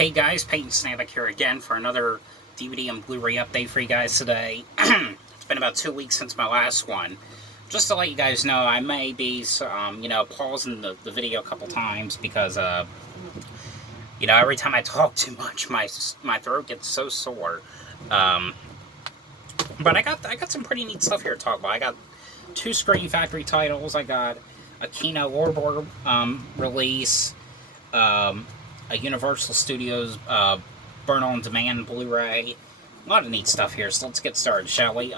Hey guys, Peyton Snavik here again for another DVD and Blu-ray update for you guys today. It's been about 2 weeks since my last one. Just to let you guys know, I may be, pausing the video a couple times because, every time I talk too much, my throat gets so sore. But I got some pretty neat stuff here to talk about. I got 2 Screen Factory titles. I got a Kino Lorber release. A Universal Studios Burn on Demand Blu-ray. A lot of neat stuff here, so let's get started, shall we?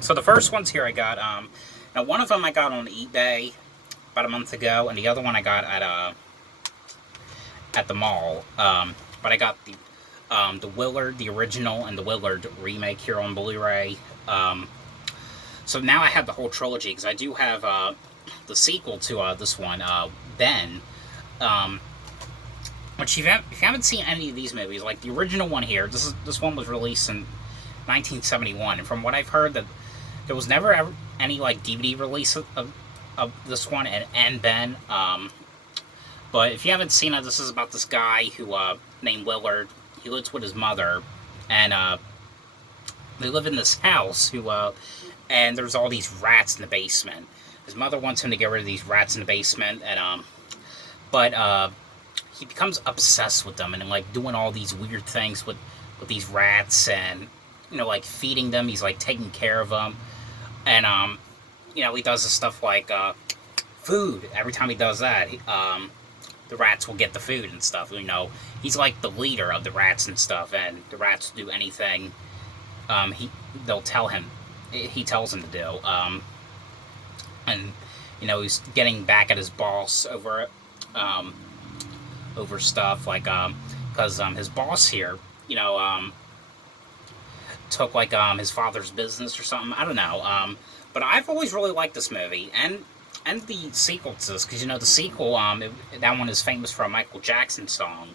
So the first ones here I got, now one of them I got on eBay about a month ago, and the other one I got at the mall. But I got the Willard, the original, and the Willard Remake here on Blu-ray. So now I have the whole trilogy, because I do have the sequel to this one, Ben. Which if you haven't seen any of these movies, like the original one here, this one was released in 1971, and from what I've heard, that there was never any like DVD release of this one and Ben. But if you haven't seen it, this is about this guy who named Willard. He lives with his mother, and they live in this house. And there's all these rats in the basement. His mother wants him to get rid of these rats in the basement, and but he becomes obsessed with them and like doing all these weird things with these rats, and like feeding them. He's like taking care of them, and he does this stuff like food. Every time he does that, the rats will get the food and stuff. He's like the leader of the rats and stuff, and the rats do anything they'll tell him. He tells them to do, and he's getting back at his boss over stuff like because his boss here took like his father's business or something. I don't know, but I've always really liked this movie and the sequel to this, because the sequel, that one is famous for a Michael Jackson song,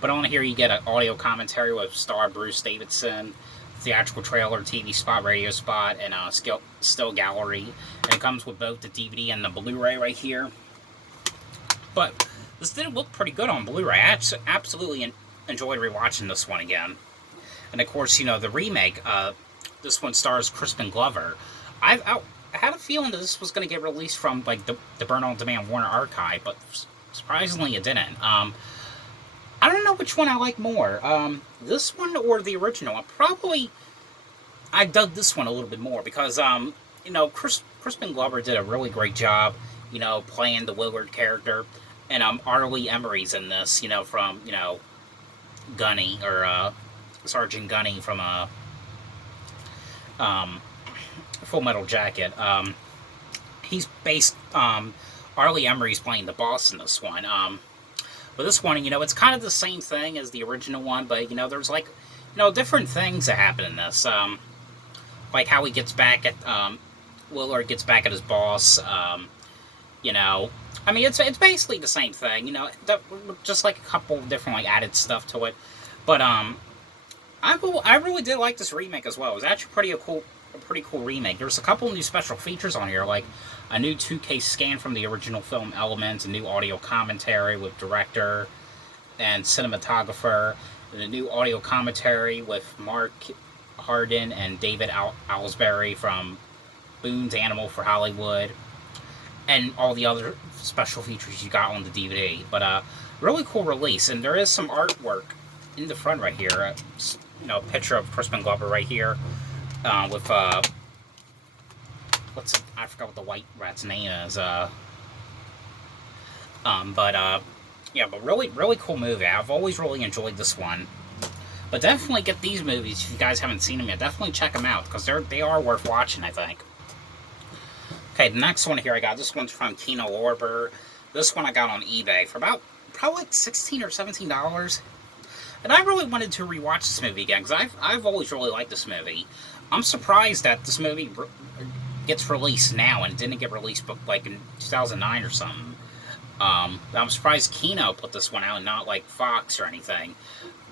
but on here you get an audio commentary with star Bruce Davidson, theatrical trailer, TV spot, radio spot, and still gallery, and it comes with both the DVD and the Blu-ray right here. But this did look pretty good on Blu-ray. I absolutely enjoyed rewatching this one again. And of course, the remake, this one stars Crispin Glover. I had a feeling that this was going to get released from like the Burn on Demand Warner Archive, but surprisingly it didn't. I don't know which one I like more, this one or the original. I dug this one a little bit more because, Crispin Glover did a really great job, playing the Willard character. And Arlie Emery's in this, from, Gunny, or Sergeant Gunny from Full Metal Jacket. He's based, Arlie Emery's playing the boss in this one. But this one, it's kind of the same thing as the original one, but, there's like, different things that happen in this. Like how he gets back at, Willard gets back at his boss, I mean, it's basically the same thing, just like a couple different like added stuff to it. But I really did like this remake as well. It was actually a pretty cool remake. There's a couple new special features on here, like a new 2K scan from the original film Elements, a new audio commentary with director and cinematographer, and a new audio commentary with Mark Hardin and David Ellsbury from Boone's Animal for Hollywood, and all the other special features you got on the DVD. But really cool release, and there is some artwork in the front right here. A picture of Crispin Glover right here with I forgot what the white rat's name is. But really cool movie. I've always really enjoyed this one. But definitely get these movies if you guys haven't seen them yet. Definitely check them out because they are worth watching, I think. Okay, the next one here I got, this one's from Kino Lorber. This one I got on eBay for probably like $16 or $17. And I really wanted to rewatch this movie again, because I've always really liked this movie. I'm surprised that this movie gets released now and didn't get released like in 2009 or something. I'm surprised Kino put this one out and not like Fox or anything.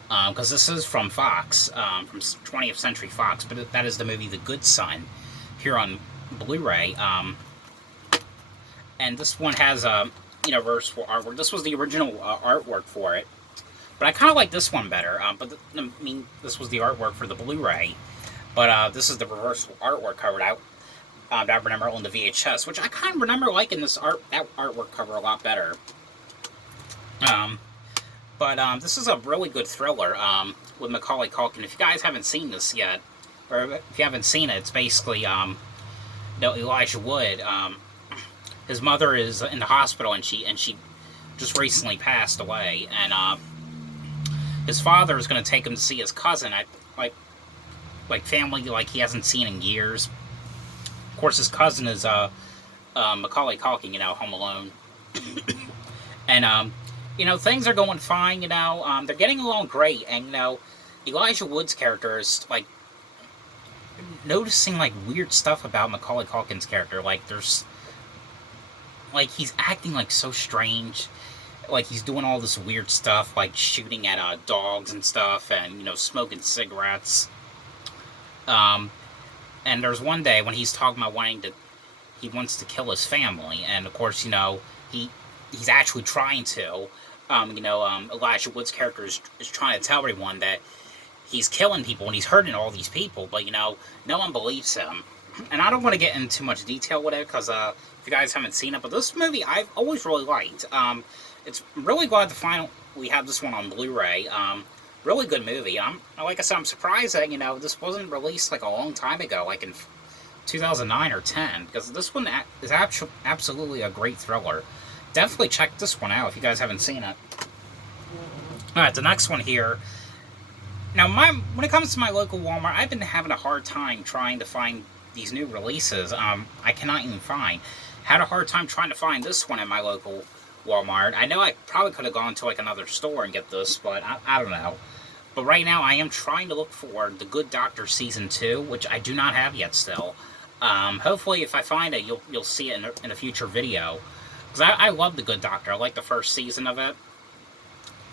Because this is from Fox, from 20th Century Fox, but that is the movie The Good Son here on Blu-ray. And this one has Universal artwork. This was the original artwork for it. But I kind of like this one better. I mean, this was the artwork for the Blu-ray. But this is the reversal artwork cover that I remember on the VHS, which I kind of remember liking that artwork cover a lot better. But this is a really good thriller with Macaulay Culkin. If you guys haven't seen this yet, or if you haven't seen it, it's basically Elijah Wood. His mother is in the hospital, and she just recently passed away, and his father is going to take him to see his cousin at like family like he hasn't seen in years. Of course, his cousin is Macaulay Culkin, Home Alone, and things are going fine. They're getting along great, and Elijah Wood's character is like noticing like weird stuff about Macaulay Culkin's character. Like there's like he's acting like so strange. Like he's doing all this weird stuff, like shooting at dogs and stuff, and smoking cigarettes. And there's one day when he's talking about he wants to kill his family, and of course, he's actually trying to. Elijah Wood's character is trying to tell everyone that he's killing people and he's hurting all these people, but no one believes him. And I don't want to get into too much detail with it because if you guys haven't seen it, but this movie I've always really liked. It's really glad we have this one on Blu-ray. Really good movie. Like I said, I'm surprised that this wasn't released like a long time ago, like in 2009 or 10, because this one is absolutely a great thriller. Definitely check this one out if you guys haven't seen it. Alright, the next one here. Now, when it comes to my local Walmart, I've been having a hard time trying to find these new releases. I cannot even find. Had a hard time trying to find this one at my local Walmart. I know I probably could have gone to like another store and get this, but I don't know. But right now, I am trying to look for The Good Doctor Season 2, which I do not have yet still. Hopefully, if I find it, you'll see it in a future video. Because I love The Good Doctor. I like the first season of it.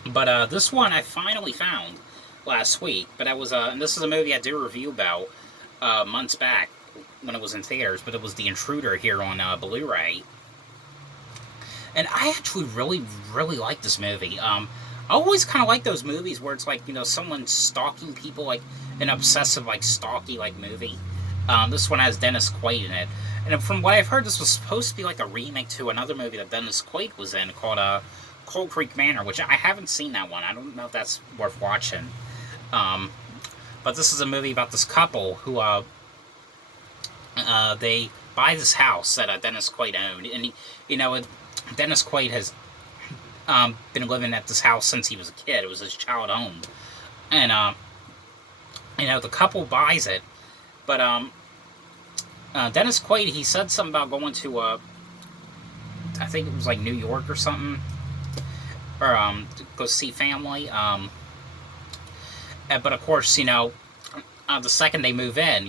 But this one I finally found last week. But and this is a movie I did a review about months back when it was in theaters. But it was The Intruder here on Blu-ray. And I actually really, really like this movie. I always kind of like those movies where it's like, someone stalking people, like an obsessive, like, stalky, like, movie. This one has Dennis Quaid in it. And from what I've heard, this was supposed to be like a remake to another movie that Dennis Quaid was in called Cold Creek Manor, which I haven't seen that one. I don't know if that's worth watching. But this is a movie about this couple who, they buy this house that Dennis Quaid owned. And, Dennis Quaid has been living at this house since he was a kid. It was his child home. And, the couple buys it. But, Dennis Quaid, he said something about going to, I think it was like New York or something. Or, to go see family. But of course, the second they move in,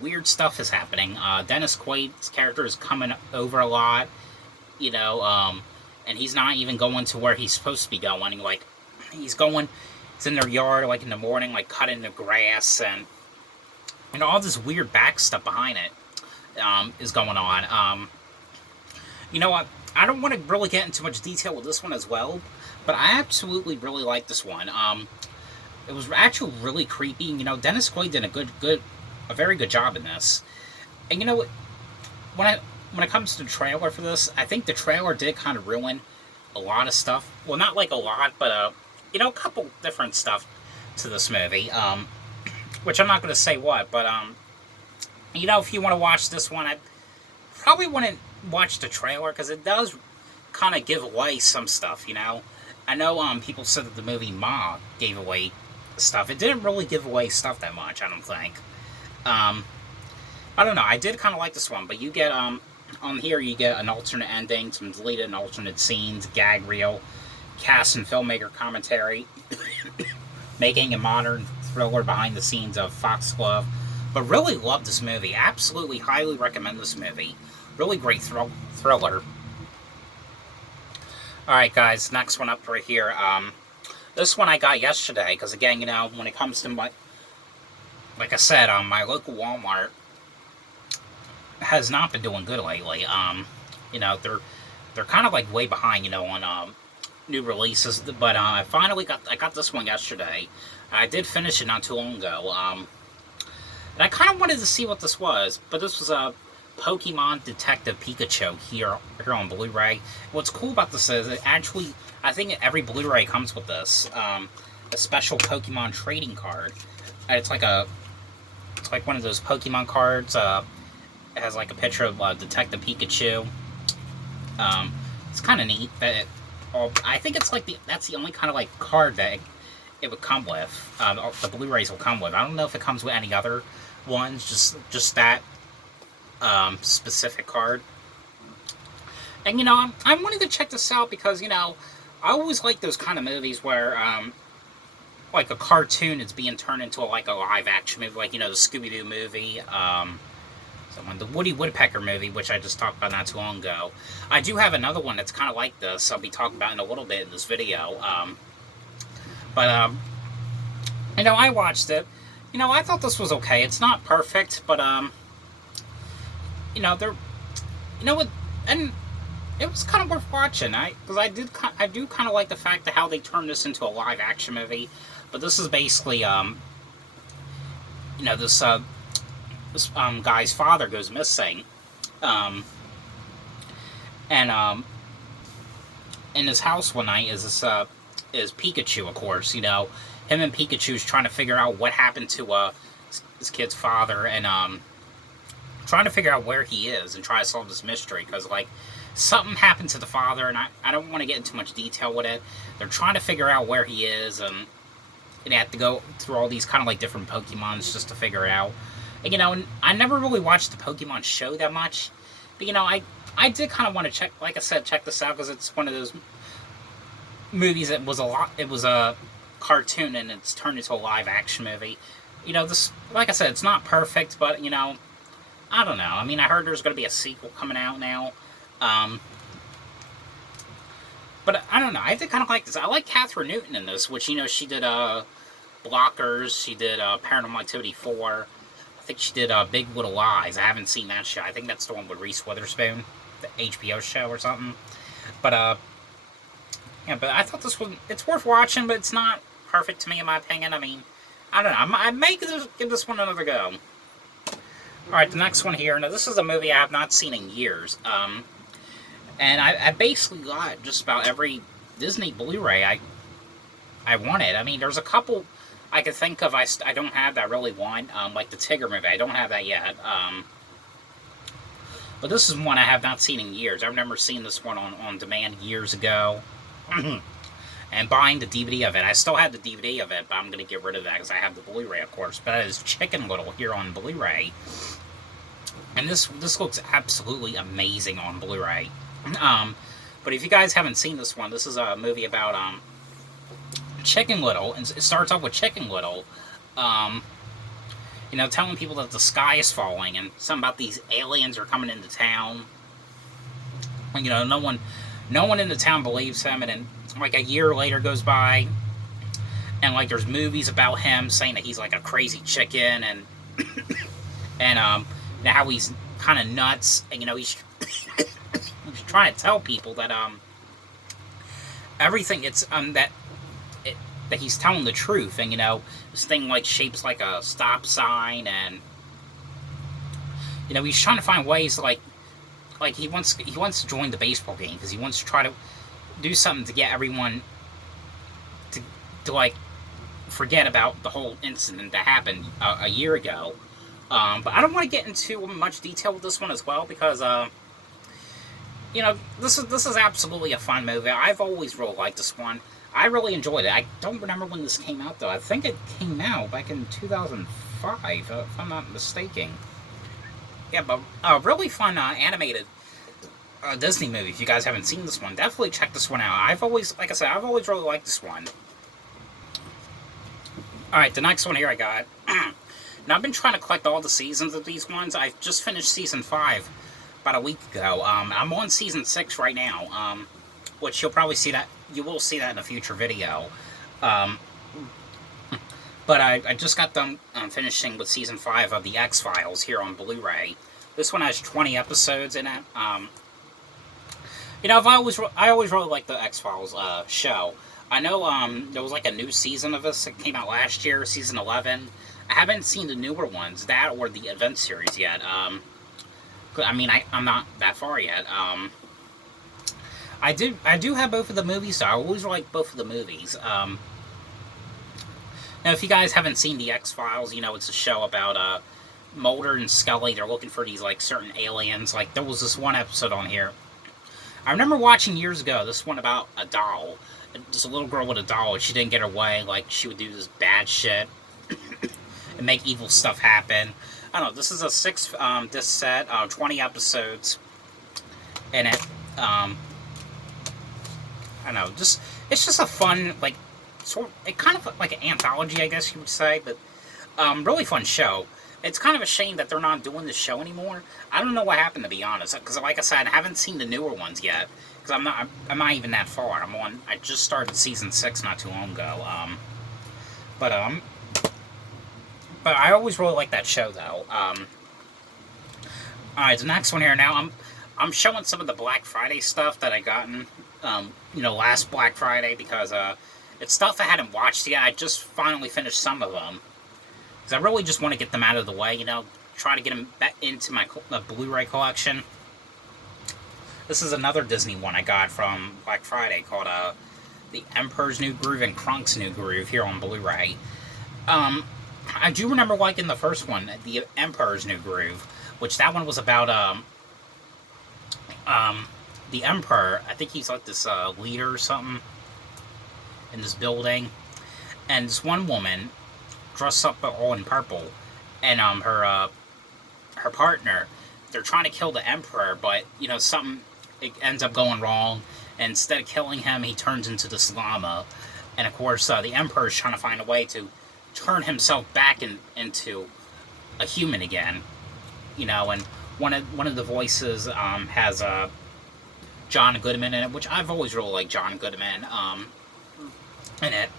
weird stuff is happening. Dennis Quaid's character is coming over a lot. And he's not even going to where he's supposed to be going. Like, he's in their yard, like, in the morning, like, cutting the grass, and, all this weird back stuff behind it, is going on. You know what? I don't want to really get into much detail with this one as well, but I absolutely really like this one. It was actually really creepy. Dennis Quaid did a very good job in this. And when it comes to the trailer for this, I think the trailer did kind of ruin a lot of stuff. Well, not like a lot, but, a couple different stuff to this movie. Which I'm not going to say what, but, if you want to watch this one, I probably wouldn't watch the trailer, because it does kind of give away some stuff, I know, people said that the movie Ma gave away stuff. It didn't really give away stuff that much, I don't think. I don't know, I did kind of like this one, but you get, on here you get an alternate ending, some deleted and alternate scenes, gag reel, cast and filmmaker commentary, making a modern thriller behind the scenes of Foxglove. But really love this movie. Absolutely highly recommend this movie. Really great thriller. Alright guys, next one up right here. This one I got yesterday, because again, when it comes to like I said, my local Walmart has not been doing good lately. they're kind of like way behind, you know, on new releases. But I got this one yesterday. I did finish it not too long ago. And I kind of wanted to see what this was, but this was a Pokemon Detective Pikachu here on Blu-ray. What's cool about this is it actually, I think every Blu-ray comes with this, a special Pokemon trading card. It's like one of those Pokemon cards. It has like a picture of Detective Pikachu. It's kind of neat that I think it's like that's the only kind of like card that it would come with. The Blu-rays will come with. I don't know if it comes with any other ones. Just that specific card. And you know, I wanted to check this out because you know I always like those kind of movies where like a cartoon is being turned into like a live action movie, like you know the Scooby-Doo movie. The Woody Woodpecker movie, which I just talked about not too long ago. I do have another one that's kind of like this. I'll be talking about in a little bit in this video. You know, I watched it. You know, I thought this was okay. It's not perfect, but you know, and it was kind of worth watching. Because I do kind of like the fact of how they turned this into a live action movie. But this is basically you know, this guy's father goes missing, and in his house one night is Pikachu, of course. You know, him and Pikachu's trying to figure out what happened to his kid's father, and trying to figure out where he is and try to solve this mystery, because like something happened to the father, and I don't want to get into much detail with it. They're trying to figure out where he is, and they have to go through all these kind of like different Pokemons just to figure it out. And, you know, and I never really watched the Pokemon show that much, but you know, I did kind of want to check, like I said, check this out, because it's one of those movies that was it was a cartoon and it's turned into a live action movie. You know, this, like I said, it's not perfect, but you know, I don't know. I mean, I heard there's going to be a sequel coming out now. But I don't know. I did kind of like this. I like Catherine Newton in this, which, you know, she did Blockers. She did Paranormal Activity 4. I think she did Big Little Lies. I haven't seen that show. I think that's the one with Reese Witherspoon, the HBO show or something. But yeah. But I thought this one, it's worth watching, but it's not perfect to me in my opinion. I mean, I don't know. I may give this one another go. All right, the next one here. Now, this is a movie I have not seen in years. And I basically got just about every Disney Blu-ray I wanted. I mean, there's a couple I could think of I don't have that I really want. Like the Tigger movie. I don't have that yet. But this is one I have not seen in years. I remember seeing this one on demand years ago. And buying the DVD of it. I still have the DVD of it, but I'm going to get rid of that because I have the Blu-ray, of course. But that is Chicken Little here on Blu-ray. And this looks absolutely amazing on Blu-ray. But if you guys haven't seen this one, this is a movie about Chicken Little, and it starts off with Chicken Little, you know, telling people that the sky is falling, and something about these aliens are coming into town. And, you know, no one in the town believes him, and then like a year later goes by, and like there's movies about him saying that he's like a crazy chicken, and and how he's kind of nuts, and you know he's trying to tell people that everything that he's telling the truth, and you know this thing like shapes like a stop sign, and you know he's trying to find ways to like he wants to join the baseball game because he wants to try to do something to get everyone to like forget about the whole incident that happened a year ago. But I don't want to get into much detail with this one as well because you know, this is absolutely a fun movie. I've always really liked this one. I really enjoyed it. I don't remember when this came out, though. I think it came out back in 2005, if I'm not mistaken. Yeah, but a really fun animated Disney movie. If you guys haven't seen this one, definitely check this one out. Like I said, I've always really liked this one. Alright, the next one here I got. Now, I've been trying to collect all the seasons of these ones. I just finished Season 5 about a week ago. I'm on Season 6 right now, which you'll probably see that. You will see that in a future video. But I just got done finishing with Season 5 of The X-Files here on Blu-ray. This one has 20 episodes in it. You know, I always really liked the X-Files show. I know there was like a new season of this that came out last year, season 11. I haven't seen the newer ones, that or the event series yet. I mean, I'm not that far yet. I do have both of the movies, so I always like both of the movies. Now, if you guys haven't seen the X-Files, you know, it's a show about Mulder and Scully. They're looking for these like certain aliens. Like there was this one episode on here I remember watching years ago. This one about a doll, just a little girl with a doll. And she didn't get her way. Like she would do this bad shit and make evil stuff happen. I don't know. This is a disc set, 20 episodes in it. I don't know. It's just a fun, like, it kind of like an anthology, I guess you would say, but really fun show. It's kind of a shame that they're not doing the show anymore. I don't know what happened, to be honest, because like I said, I haven't seen the newer ones yet, because I'm not even that far. I just started season 6 not too long ago. But I always really liked that show, though. Alright, the next one here. Now, I'm showing some of the Black Friday stuff that I gotten, you know, last Black Friday, because it's stuff I hadn't watched yet. I just finally finished some of them. Because I really just want to get them out of the way, you know, try to get them back into my Blu-ray collection. This is another Disney one I got from Black Friday called The Emperor's New Groove and KRONK'S New Groove here on Blu-ray. I do remember liking the first one, The Emperor's New Groove, which that one was about the Emperor. I think he's like this leader or something in this building. And this one woman dressed up all in purple, and her partner, they're trying to kill the Emperor, but you know it ends up going wrong, and instead of killing him, he turns into this llama, and of course the Emperor is trying to find a way to turn himself back into a human again, you know. And one of the voices has John Goodman in it, which I've always really liked John Goodman in it.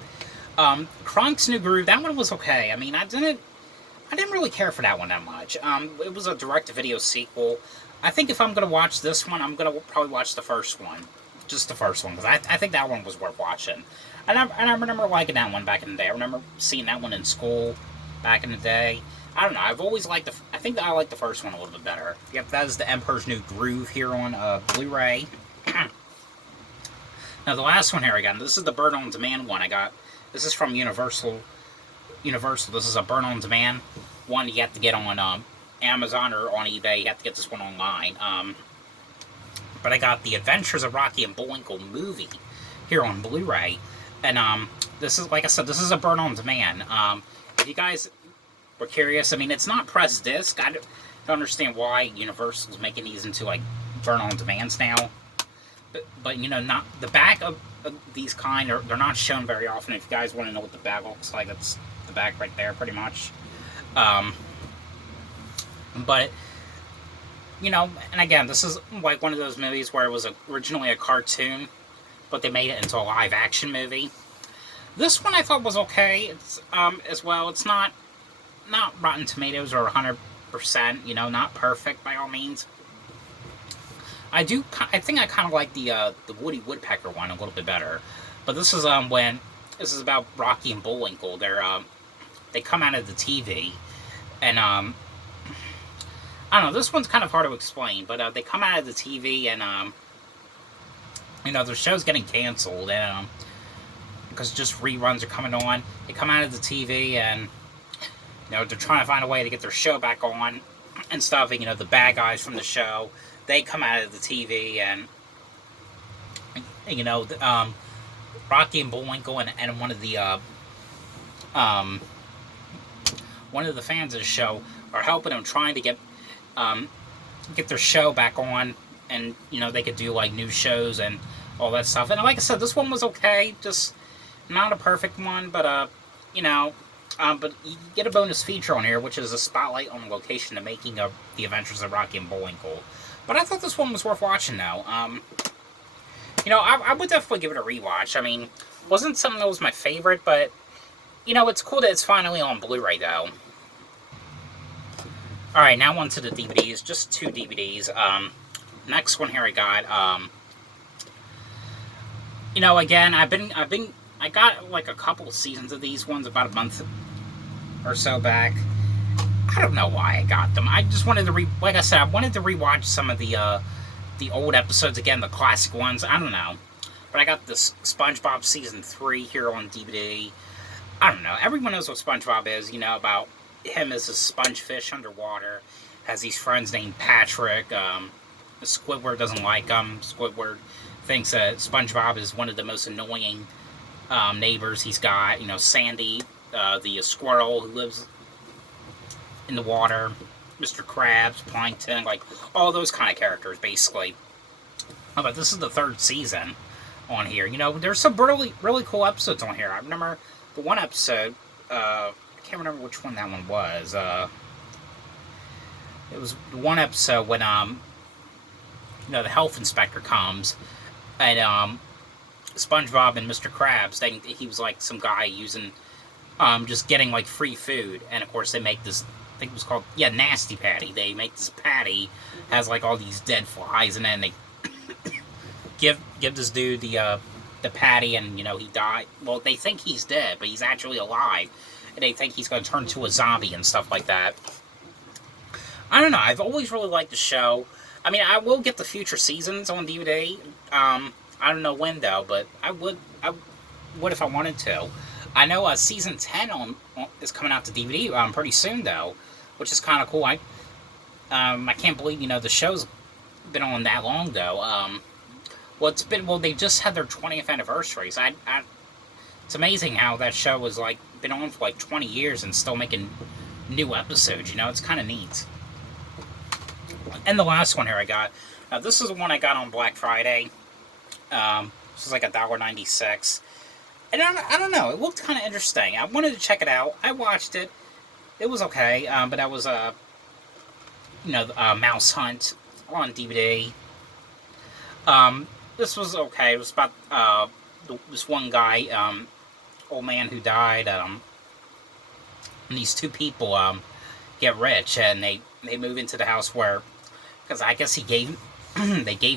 KRONK'S New Groove, that one was okay. I mean, I didn't really care for that one that much. It was a direct-to-video sequel. I think if I'm going to watch this one, I'm going to probably watch the first one. Just the first one, because I think that one was worth watching. And I remember liking that one back in the day. I remember seeing that one in school back in the day. I don't know, I've always liked I think I like the first one a little bit better. Yep, that is The Emperor's New Groove here on Blu-ray. Now, the last one here I got, this is the Burn On Demand one I got. This is from Universal. This is a Burn On Demand one you have to get on Amazon or on eBay. You have to get this one online. But I got The Adventures of Rocky and Bullwinkle movie here on Blu-ray. And this is, like I said, this is a Burn On Demand. If you guys were curious, I mean, it's not press disc. I don't understand why Universal's making these into, like, Burn On Demands now. But you know, not the back of these kind, they're not shown very often. If you guys want to know what the back looks like, that's the back right there, pretty much. But, you know, and again, this is like one of those movies where it was originally a cartoon, but they made it into a live-action movie. This one I thought was okay. It's as well. It's not Rotten Tomatoes or 100%. You know, not perfect by all means. I think I kind of like the Woody Woodpecker one a little bit better. But this is this is about Rocky and Bullwinkle. They come out of the TV, and I don't know. This one's kind of hard to explain, but they come out of the TV, and you know, their show's getting canceled, and because just reruns are coming on. They come out of the TV, and you know, they're trying to find a way to get their show back on and stuff. And, you know, the bad guys from the show, they come out of the TV, and you know, Rocky and Bullwinkle and one of the fans of the show are helping them, trying to get their show back on, and you know, they could do like new shows and all that stuff. And like I said, this one was okay, just not a perfect one, but you know, but you get a bonus feature on here, which is a spotlight on the location and making of the Adventures of Rocky and Bullwinkle. But I thought this one was worth watching, though. You know, I would definitely give it a rewatch. I mean, wasn't something that was my favorite, but, you know, it's cool that it's finally on Blu-ray, though. Alright, now on to the DVDs. Just 2 DVDs. Next one here I got, You know, again, I got like a couple of seasons of these ones about a month or so back. I don't know why I got them. I just wanted to like I said, I wanted to rewatch some of the old episodes again, the classic ones. I don't know, but I got this SpongeBob season 3 here on DVD. I don't know. Everyone knows what SpongeBob is. You know about him as a sponge fish underwater. Has these friends named Patrick. Squidward doesn't like him. Squidward thinks that SpongeBob is one of the most annoying neighbors he's got. You know, Sandy, the squirrel who lives in the water, Mr. Krabs, Plankton, like all those kind of characters, basically. Oh, but this is the 3rd season on here. You know, there's some really, really cool episodes on here. I remember the one episode, I can't remember which one that one was. It was the one episode when, you know, the health inspector comes, and, SpongeBob and Mr. Krabs, he was like some guy using, just getting like free food, and of course they make this, I think it was called, yeah, Nasty Patty. They make this patty, has like all these dead flies, and then they give this dude the patty, and you know, he died. Well, they think he's dead, but he's actually alive, and they think he's going to turn into a zombie and stuff like that. I don't know, I've always really liked the show. I mean, I will get the future seasons on DVD. I don't know when though, but I would if I wanted to. I know season 10 is coming out to DVD pretty soon though, which is kind of cool. I can't believe, you know, the show's been on that long though. Well, they just had their 20th anniversary. So it's amazing how that show was like been on for like 20 years and still making new episodes. You know, it's kind of neat. And the last one here I got. Now this is the one I got on Black Friday. This is like $1.96. And I don't know, it looked kind of interesting. I wanted to check it out. I watched it. It was okay, but that was you know, Mouse Hunt on DVD. This was okay. It was about this one guy, old man who died. And these two people get rich, and they move into the house where, because I guess they gave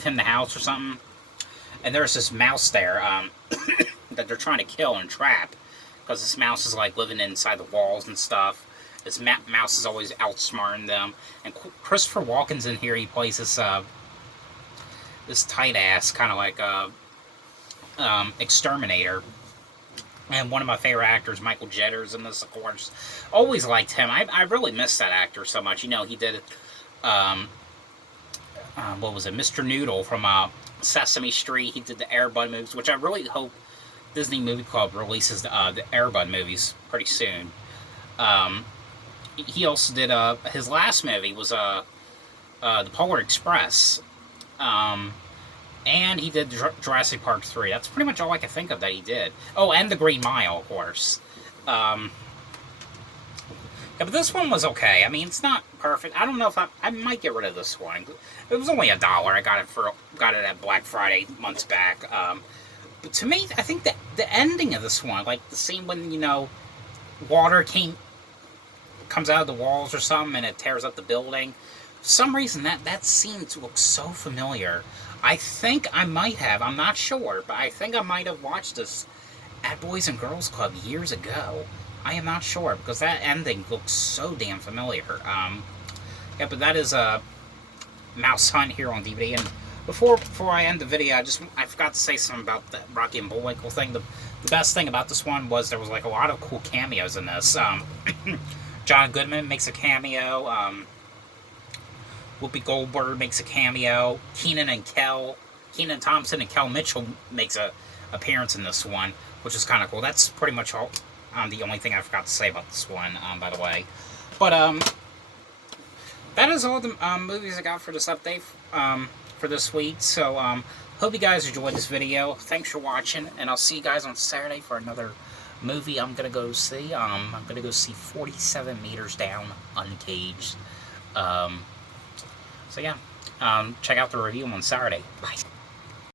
him the house or something. And there's this mouse there that they're trying to kill and trap, because this mouse is like living inside the walls and stuff. This mouse is always outsmarting them. And Christopher Walken's in here. He plays this this tight ass kind of like exterminator. And one of my favorite actors, Michael Jetter's in this, of course. Always liked him. I really miss that actor so much. You know, he did what was it, Mr. Noodle from Sesame Street. He did the Air Bud movies, which I really hope Disney Movie Club releases the Air Bud movies pretty soon. He also did his last movie was the Polar Express, and he did Jurassic Park 3. That's pretty much all I can think of that he did. Oh, and The Green Mile, of course. Yeah, but this one was okay. I mean, it's not perfect. I don't know if I might get rid of this one. It was only $1. I got it at Black Friday months back. But to me, I think that the ending of this one, like the scene when, you know, water comes out of the walls or something and it tears up the building. For some reason, that scene looks so familiar. I think I might have. I'm not sure, but I think I might have watched this at Boys and Girls Club years ago. I am not sure, because that ending looks so damn familiar. Yeah, but that is a Mouse Hunt here on DVD. And before I end the video, I forgot to say something about the Rocky and Bullwinkle thing. The best thing about this one was there was like a lot of cool cameos in this. John Goodman makes a cameo. Whoopi Goldberg makes a cameo. Kenan Thompson and Kel Mitchell makes a appearance in this one, which is kind of cool. That's pretty much all. The only thing I forgot to say about this one, by the way. But that is all the movies I got for this update for this week. So hope you guys enjoyed this video. Thanks for watching, and I'll see you guys on Saturday for another movie I'm gonna go see. I'm gonna go see 47 Meters Down Uncaged. So yeah, check out the review on Saturday. Bye.